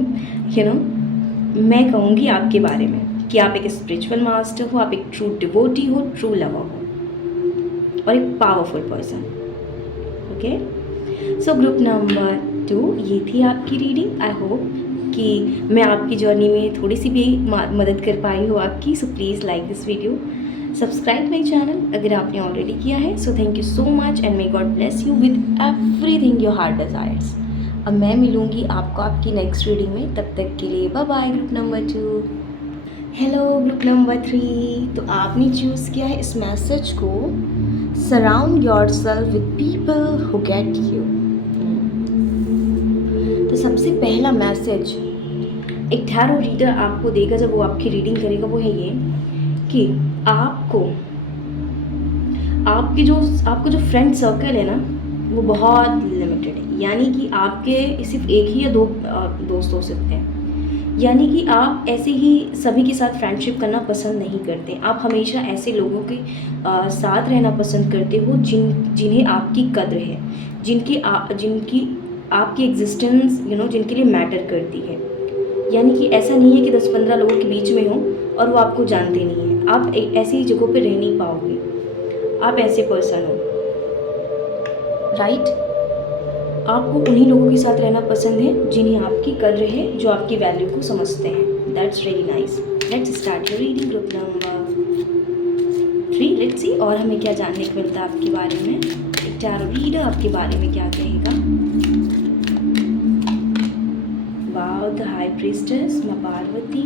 मैं कहूँगी आपके बारे में कि आप एक स्पिरिचुअल मास्टर हो, आप एक ट्रू डिवोटी हो, ट्रू लवर हो, और एक powerful person. Okay, so group number 2, ये थी आपकी रीडिंग। आई होप कि मैं आपकी जर्नी में थोड़ी सी भी मदद कर पाई हो आपकी। So please like this video, subscribe my channel अगर आपने ऑलरेडी किया है। So thank you so much, and may God bless you with everything your heart desires. अब मैं मिलूँगी आपको आपकी नेक्स्ट रीडिंग में, तब तक के लिए bye bye. Group number 2, hello group number 3, तो आपने चूज़ किया है इस मैसेज को, surround yourself with people who get you. तो सबसे पहला मैसेज एक टैरो रीडर आपको देगा जब वो आपकी रीडिंग करेगा, वो है ये कि आपको आपको जो फ्रेंड सर्कल है ना, वो बहुत लिमिटेड है। यानी कि आपके सिर्फ एक ही या दो दोस्त हो सकते हैं। यानी कि आप ऐसे ही सभी के साथ फ्रेंडशिप करना पसंद नहीं करते। आप हमेशा ऐसे लोगों के साथ रहना पसंद करते हो जिन्हें आपकी कद्र है, जिनकी आपकी एग्जिस्टेंस जिनके लिए मैटर करती है। यानी कि ऐसा नहीं है कि 10-15 लोगों के बीच में हो और वो आपको जानते नहीं हैं। आप ऐसी जगहों पे रह नहीं पाओगे। आप ऐसे पर्सन हो, राइट। आपको उन्हीं लोगों के साथ रहना पसंद है जिन्हें आपकी कद्र है, जो आपकी वैल्यू को समझते हैं। That's really nice. Let's start your reading group number 3। Let's see और हमें क्या जानने को मिलता है आपके बारे में। एक टैरो रीडर आपके बारे में क्या कहेगा। वाओ, द हाई प्रीस्टेस, माँ Parvati,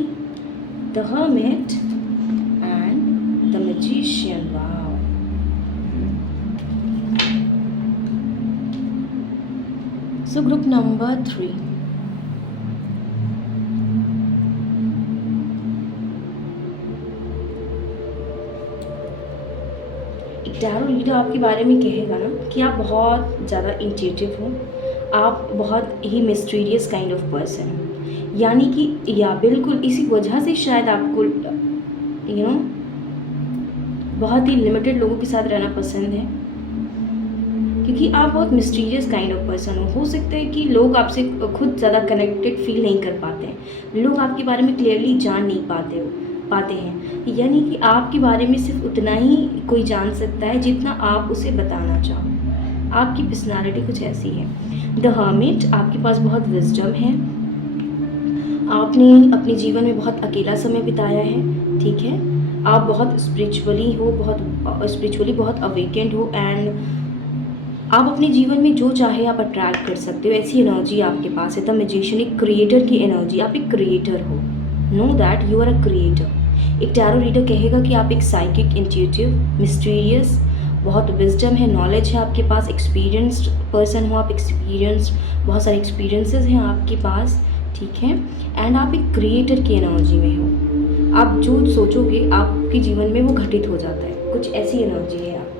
the hermit and the magician. Wow, so group number 3, एक टैरो रीडर आपके बारे में कहेगा ना कि आप बहुत ज़्यादा इंट्यूटिव हो, आप बहुत ही मिस्टीरियस काइंड ऑफ पर्सन हो। यानी कि या बिल्कुल इसी वजह से शायद आपको बहुत ही लिमिटेड लोगों के साथ रहना पसंद है, क्योंकि आप बहुत मिस्टीरियस काइंड ऑफ पर्सन हो सकता है कि लोग आपसे खुद ज़्यादा कनेक्टेड फील नहीं कर पाते हैं, लोग आपके बारे में क्लियरली जान नहीं पाते हैं। यानी कि आपके बारे में सिर्फ उतना ही कोई जान सकता है जितना आप उसे बताना चाहो। आपकी पर्सनालिटी कुछ ऐसी है। द हर्मिट, आपके पास बहुत विजडम है। आपने अपने जीवन में बहुत अकेला समय बिताया है, ठीक है। आप बहुत स्पिरिचुअली बहुत अवेकेंड हो एंड आप अपने जीवन में जो चाहे आप अट्रैक्ट कर सकते हो, ऐसी एनर्जी आपके पास है। द मैजिशियन, एक क्रिएटर की एनर्जी। आप एक क्रिएटर हो, know that you are a creator. एक टैरो रीडर कहेगा कि आप एक साइकिक, इंट्यूटिव, मिस्टीरियस, बहुत विजडम है, नॉलेज है आपके पास, एक्सपीरियंस्ड पर्सन हो आप, बहुत सारे एक्सपीरियंसेस हैं आपके पास, ठीक है। एंड आप एक क्रिएटर की एनर्जी में हो। आप जो सोचोगे आपके जीवन में वो घटित हो जाता है, कुछ ऐसी एनर्जी है आपकी।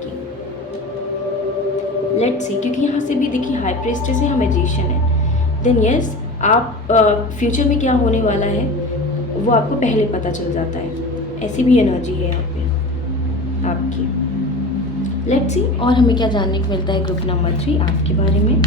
लेट्स सी, क्योंकि यहाँ से भी देखिए हाई प्रीस्टेस है, यहाँ मैजिशियन है। देन यस, आप फ्यूचर में क्या होने वाला है वो आपको पहले पता चल जाता है, ऐसी भी एनर्जी है यहाँ पे आपकी। लेट्स सी और हमें क्या जानने को मिलता है ग्रुप नंबर 3 आपके बारे में।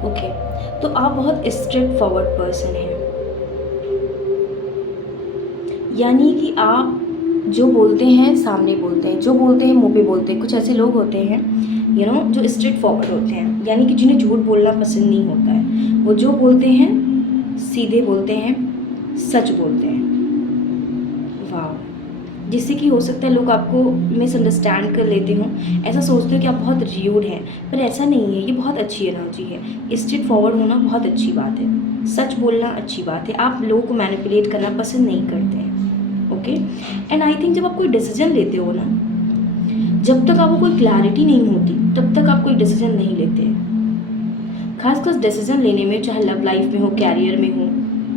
ओके, तो आप बहुत स्ट्रेट फॉरवर्ड पर्सन हैं। यानी कि आप जो बोलते हैं सामने बोलते हैं, जो बोलते हैं मुंह पे बोलते हैं। कुछ ऐसे लोग होते हैं जो स्ट्रेट फॉरवर्ड होते हैं, यानी कि जिन्हें झूठ बोलना पसंद नहीं होता है। वो जो बोलते हैं सीधे बोलते हैं, सच बोलते हैं। वाह, जिससे कि हो सकता है लोग आपको मिसअंडरस्टैंड कर लेते हों, ऐसा सोचते हो कि आप बहुत र्यूड हैं, पर ऐसा नहीं है। ये बहुत अच्छी एनर्जी है। स्ट्रेट फॉरवर्ड होना बहुत अच्छी बात है, सच बोलना अच्छी बात है। आप लोगों को मैनिपुलेट करना पसंद नहीं करते हैं, ओके। एंड आई थिंक जब आप कोई डिसीजन लेते हो ना, जब तक आपको कोई क्लैरिटी नहीं होती तब तक आप कोई डिसीजन नहीं लेते हैं। खासकर डिसीजन लेने में, चाहे लव लाइफ में हो, कैरियर में हो,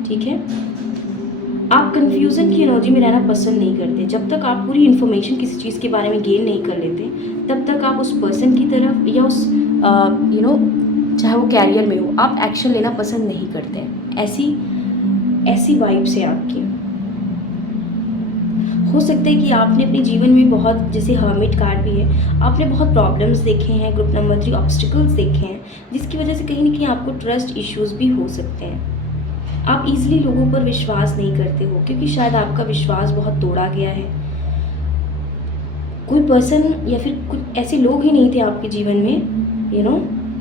ठीक है। आप कन्फ्यूज़न की एनर्जी में रहना पसंद नहीं करते। जब तक आप पूरी इन्फॉर्मेशन किसी चीज़ के बारे में गेन नहीं कर लेते, तब तक आप उस पर्सन की तरफ या उस चाहे वो कैरियर में हो, आप एक्शन लेना पसंद नहीं करते। ऐसी वाइब्स है आपकी। हो सकता है कि आपने अपने जीवन में बहुत, जैसे हर्मिट कार्ड भी है, आपने बहुत प्रॉब्लम्स देखे हैं। ग्रुप नंबर 3 ऑब्स्टिकल्स देखे हैं, जिसकी वजह से कहीं ना कहीं आपको ट्रस्ट इश्यूज़ भी हो सकते हैं। आप इजीली लोगों पर विश्वास नहीं करते हो क्योंकि शायद आपका विश्वास बहुत तोड़ा गया है। कोई पर्सन या फिर कुछ ऐसे लोग ही नहीं थे आपके जीवन में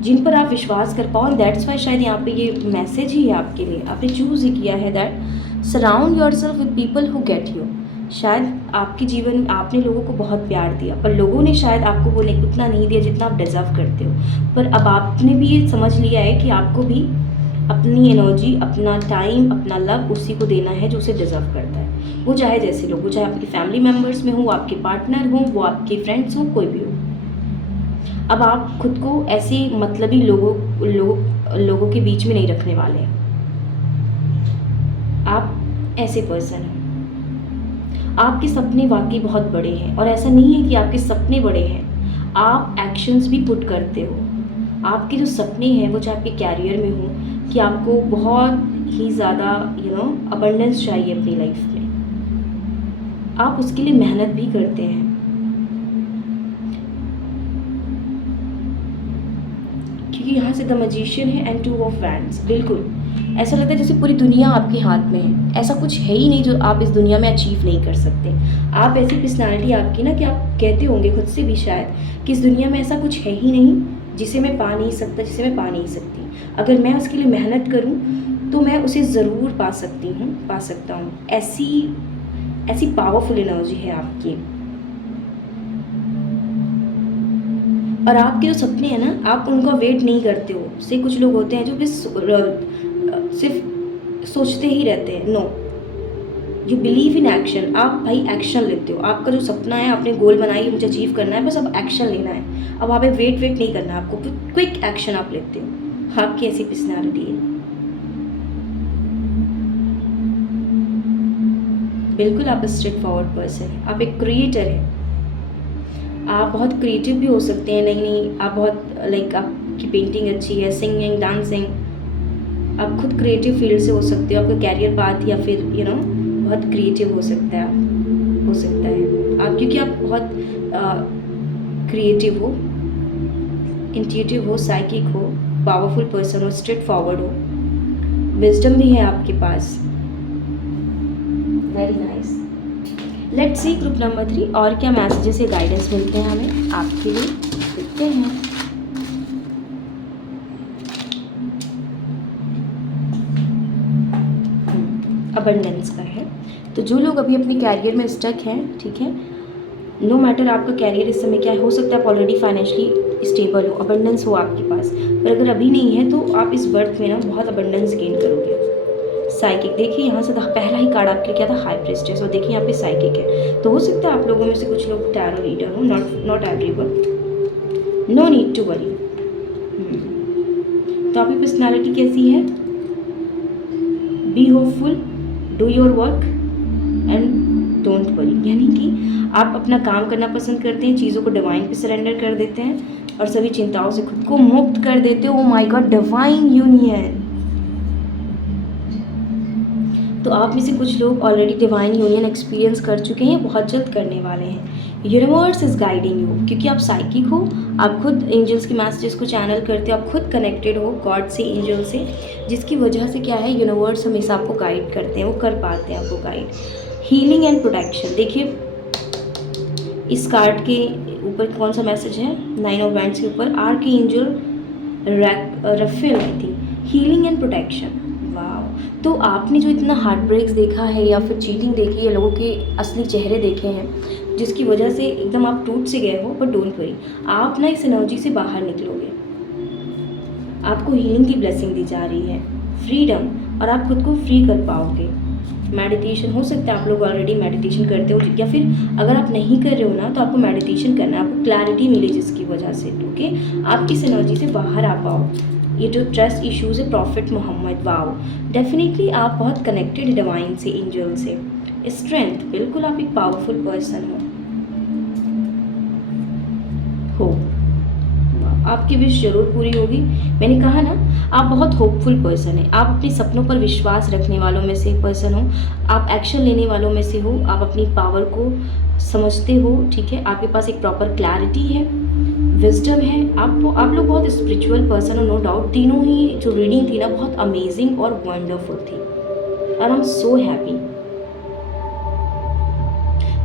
जिन पर आप विश्वास कर पाओ। दैट्स वाई शायद यहाँ पे ये मैसेज ही है आपके लिए, आपने चूज़ ही किया है that surround yourself with people who get you. शायद आपके जीवन में आपने लोगों को बहुत प्यार दिया, पर लोगों ने शायद आपको वो उतना नहीं दिया जितना आप डिज़र्व करते हो। पर अब आपने भी ये समझ लिया है कि आपको भी अपनी एनर्जी, अपना टाइम, अपना लव उसी को देना है जो उसे डिज़र्व करता है। वो चाहे जैसे लोग, वो चाहे आपके फैमिली मेम्बर्स में हो, आपके पार्टनर हो, वो आपके फ्रेंड्स हो, कोई भी हो। अब आप खुद को ऐसे मतलबी लोगों के बीच में नहीं रखने वाले हैं। आप ऐसे पर्सन हैं। आपके सपने वाकई बहुत बड़े हैं और ऐसा नहीं है कि आपके सपने बड़े हैं, आप एक्शंस भी पुट करते हो। आपके जो सपने हैं वो चाहे आपके कैरियर में हो कि आपको बहुत ही ज़्यादा अबंडेंस चाहिए अपनी लाइफ में, आप उसके लिए मेहनत भी करते हैं। क्योंकि यहाँ से द मैजिशियन है एंड टू ऑफ वैंड्स। बिल्कुल ऐसा लगता है जैसे पूरी दुनिया आपके हाथ में है। ऐसा कुछ है ही नहीं जो आप इस दुनिया में अचीव नहीं कर सकते। आप ऐसी पर्सनालिटी आपकी ना कि आप कहते होंगे खुद से भी शायद कि इस दुनिया में ऐसा कुछ है ही नहीं जिसे मैं पा नहीं सकता, जिसे मैं पा नहीं सकती। अगर मैं उसके लिए मेहनत करूँ तो मैं उसे ज़रूर पा सकता हूँ। ऐसी पावरफुल एनर्जी है आपकी। और आपके जो सपने हैं ना, आप उनका वेट नहीं करते हो। से कुछ लोग होते हैं जो सिर्फ सोचते ही रहते हैं। No, you believe in action. आप भाई एक्शन लेते हो। आपका जो सपना है, आपने गोल बनाई है, मुझे अचीव करना है, बस अब एक्शन लेना है। अब वहाँ पे वेट नहीं करना है आपको, क्विक एक्शन आप लेते हो। आपकी ऐसी पर्सनैलिटी है। बिल्कुल आप स्ट्रेट फॉरवर्ड पर्सन है। आप एक क्रिएटर है। आप बहुत क्रिएटिव भी हो सकते हैं। नहीं, आप बहुत आपकी पेंटिंग अच्छी है, सिंगिंग, डांसिंग, आप खुद क्रिएटिव फील्ड से हो सकते हो। आपका कैरियर पाथ या फिर बहुत क्रिएटिव हो सकता है आप क्योंकि आप बहुत क्रिएटिव हो, इंट्यूटिव हो, साइकिक हो, पावरफुल पर्सन हो, स्ट्रेट फॉरवर्ड हो, विजडम भी है आपके पास। Very nice. Let's see group number 3 और क्या मैसेजेस या गाइडेंस मिलते हैं हमें आपके लिए, देखते हैं। अबंडेंस का है। तो जो लोग अभी अपने कैरियर में स्टक हैं, ठीक है, नो मैटर आपका कैरियर इस समय क्या है, हो सकता है आप ऑलरेडी फाइनेंशियली स्टेबल हो, अबंडेंस हो आपके पास, पर अगर अभी नहीं है तो आप इस बर्थ में ना बहुत अबंडेंस गेन करोगे। साइकिक, देखिए यहाँ से पहला ही कार्ड आपके क्या था, हाई प्रिस्टेस, और देखिए यहाँ पे साइकिक है। तो हो सकता है आप लोगों में से कुछ लोग टैरो रीडर हो, not everyone, no need to worry. तो आपकी पर्सनैलिटी कैसी है? Be hopeful, do your work and don't worry. यानी कि आप अपना काम करना पसंद करते हैं, चीज़ों को डिवाइन पे सरेंडर कर देते हैं और सभी चिंताओं से खुद को मुक्त कर देते हो। My God, divine union. तो आप में से कुछ लोग ऑलरेडी डिवाइन यूनियन एक्सपीरियंस कर चुके हैं, बहुत जल्द करने वाले हैं। यूनिवर्स इज़ गाइडिंग यू, क्योंकि आप साइकिक हो, आप खुद एंजल्स के मैसेजेस को चैनल करते हो, आप खुद कनेक्टेड हो गॉड से, एंजल से, जिसकी वजह से क्या है, यूनिवर्स हमेशा आपको गाइड करते हैं, वो कर पाते हैं आपको गाइड। हीलिंग एंड प्रोटेक्शन, देखिए इस कार्ड के ऊपर कौन सा मैसेज है, 9 ऑफ वैंड्स के ऊपर archangel Raphael, I think, healing and protection. तो आपने जो इतना हार्ट ब्रेक्स देखा है या फिर चीटिंग देखी है, लोगों के असली चेहरे देखे हैं जिसकी वजह से एकदम आप टूट से गए हो, पर डोंट वरी, आप ना इस एनर्जी से बाहर निकलोगे। आपको हीलिंग की ब्लेसिंग दी जा रही है, फ्रीडम, और आप खुद को फ्री कर पाओगे। मेडिटेशन, हो सकता है आप लोग ऑलरेडी मेडिटेशन करते हो, या फिर अगर आप नहीं कर रहे हो ना तो आपको मेडिटेशन करना है, आपको क्लैरिटी मिले जिसकी वजह से, ओके, आप इस एनर्जी से बाहर आ पाओ। ये जो ट्रस्ट इश्यूज है, प्रॉफिट मोहम्मद, वाओ, डेफिनेटली आप बहुत कनेक्टेड है डिवाइन से, एंजल से। स्ट्रेंथ, बिल्कुल आप एक पावरफुल पर्सन हो। आपकी विश जरूर पूरी होगी। मैंने कहा ना, आप बहुत होपफुल पर्सन है, आप अपने सपनों पर विश्वास रखने वालों में से पर्सन हो, आप एक्शन लेने वालों में से हो, आप अपनी पावर को समझते हो, ठीक है, आपके पास एक प्रॉपर क्लैरिटी है, विजडम है। आप लोग बहुत स्पिरिचुअल पर्सन हो, नो डाउट। तीनों ही जो रीडिंग थी ना बहुत अमेजिंग और वंडरफुल थी, और आई एम सो हैप्पी।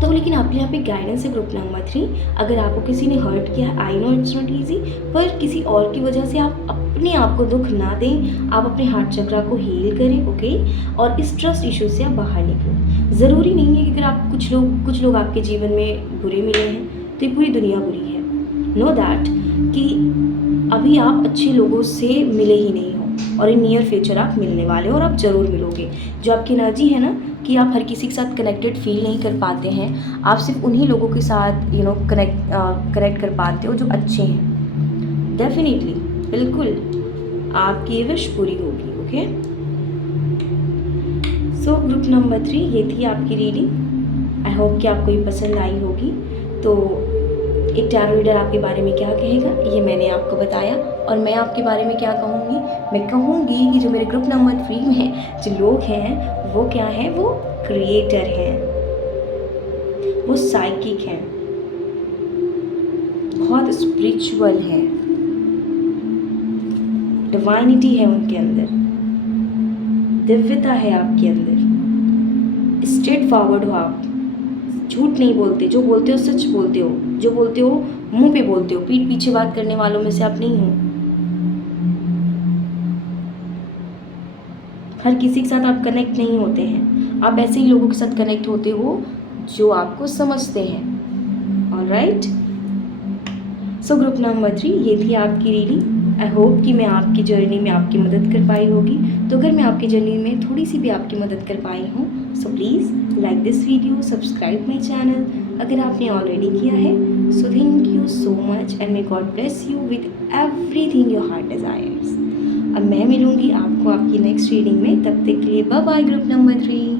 तो लेकिन आपके यहाँ पे गाइडेंस है ग्रुप नंबर 3। अगर आपको किसी ने हर्ट किया, I know it's not easy, पर किसी और की वजह से आप अपने आप को दुख ना दें। आप अपने हार्ट चक्रा को हील करें, ओके। और इस ट्रस्ट इशू से आप बाहर निकलो। ज़रूरी नहीं है कि अगर आप कुछ लोग आपके जीवन में बुरे मिले हैं तो ये पूरी दुनिया बुरी है। नो दैट कि अभी आप अच्छे लोगों से मिले ही नहीं हो, और इन नियर फ्यूचर आप मिलने वाले हो, और आप ज़रूर मिलोगे। जो आपकी एनर्जी है ना कि आप हर किसी के साथ कनेक्टेड फील नहीं कर पाते हैं, आप सिर्फ उन्हीं लोगों के साथ कनेक्ट कर पाते हो जो अच्छे हैं। डेफिनेटली, बिल्कुल आपकी विश पूरी होगी, ओके। सो ग्रुप नंबर 3 ये थी आपकी रीडिंग। आई होप कि आपको ये पसंद आई होगी। तो एक टैरो रीडर आपके बारे में क्या कहेगा ये मैंने आपको बताया, और मैं आपके बारे में क्या कहूँगी, मैं कहूँगी कि जो मेरे ग्रुप नंबर 3 में जो लोग हैं वो क्या हैं, वो क्रिएटर हैं, वो साइकिक हैं, बहुत स्पिरिचुअल हैं, डिवाइनिटी है उनके अंदर, दिव्यता है आपके अंदर, स्ट्रेट फॉरवर्ड हो आप, झूठ नहीं बोलते, जो बोलते हो सच बोलते हो, जो बोलते हो मुंह पे बोलते हो, पीठ पीछे बात करने वालों में से आप नहीं हो। हर किसी के साथ आप कनेक्ट नहीं होते हैं, आप ऐसे ही लोगों के साथ कनेक्ट होते हो जो आपको समझते हैं। ऑलराइट, सो ग्रुप नंबर 3 ये थी आपकी रीडिंग। आई होप कि मैं आपकी जर्नी में आपकी मदद कर पाई होगी। तो अगर मैं आपकी जर्नी में थोड़ी सी भी आपकी मदद कर पाई हूँ, so please like this video, subscribe my channel अगर आपने ऑलरेडी किया है। So thank you so much, and may God bless you with everything your heart desires. अब मैं मिलूँगी आपको आपकी नेक्स्ट रीडिंग में, तब तक के लिए बाय बाय ग्रुप नंबर 3।